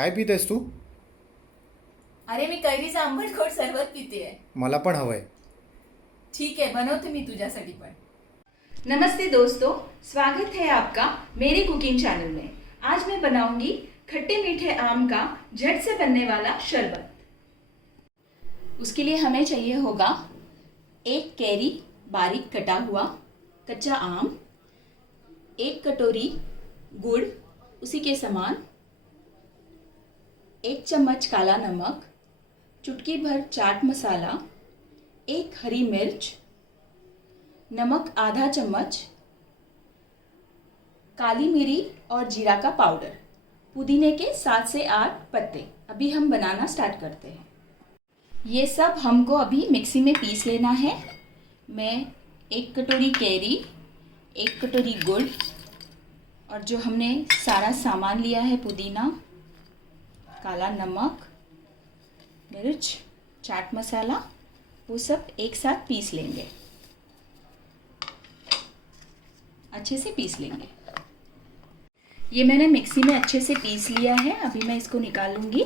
काय पितेस तू? अरे मी कैरीचा आंबट गोड सरबत पिते. मला पण हवंय. ठीक है, बनवते मी तुझ्यासाठी पण. नमस्ते दोस्तों, स्वागत है आपका मेरे कुकिंग चैनल में। आज मैं बनाऊंगी खट्टे मीठे आम का झट से बनने वाला शरबत। उसके लिए हमें चाहिए होगा एक कैरी बारीक कटा हुआ, कच्चा आम, एक कटोरी गुड़ उसी के समान, एक चम्मच काला नमक, चुटकी भर चाट मसाला, एक हरी मिर्च, नमक आधा चम्मच, काली मिरी और जीरा का पाउडर, पुदीने के 7 से 8 पत्ते। अभी हम बनाना स्टार्ट करते हैं। ये सब हमको अभी मिक्सी में पीस लेना है। मैं एक कटोरी कैरी, एक कटोरी गुड़ और जो हमने सारा सामान लिया है, पुदीना, काला नमक, मिर्च, चाट मसाला, वो सब एक साथ पीस लेंगे, अच्छे से पीस लेंगे। ये मैंने मिक्सी में अच्छे से पीस लिया है। अभी मैं इसको निकाल लूँगी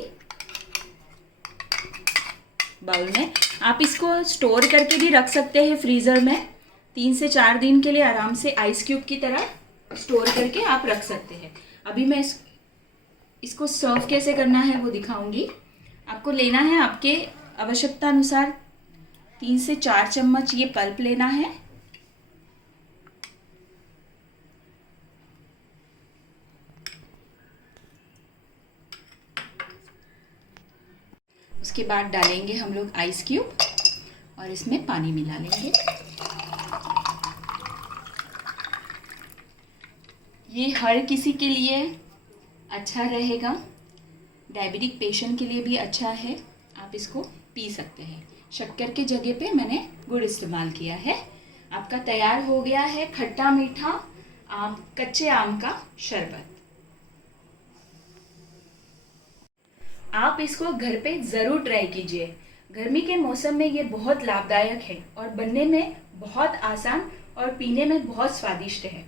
बाउल में। आप इसको स्टोर करके भी रख सकते हैं फ्रीज़र में। 3 से 4 दिन के लिए आराम से आइस क्यूब की तरह स्टोर करके आप रख सकते हैं। अभी मैं इसको सर्व कैसे करना है वो दिखाऊंगी। आपको लेना है आपके आवश्यकता अनुसार 3 से 4 चम्मच ये पल्प लेना है। उसके बाद डालेंगे हम लोग आइस क्यूब और इसमें पानी मिला लेंगे। ये हर किसी के लिए अच्छा रहेगा, डायबिटिक पेशेंट के लिए भी अच्छा है। आप इसको पी सकते हैं। शक्कर के जगह पे मैंने गुड़ इस्तेमाल किया है। आपका तैयार हो गया है खट्टा मीठा कच्चे आम का शरबत। आप इसको घर पे ज़रूर ट्राई कीजिए। गर्मी के मौसम में ये बहुत लाभदायक है और बनने में बहुत आसान और पीने में बहुत स्वादिष्ट है।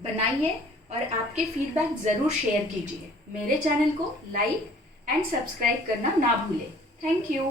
बनाइए और आपके फीडबैक ज़रूर शेयर कीजिए। मेरे चैनल को लाइक एंड सब्सक्राइब करना ना भूलें। Thank you.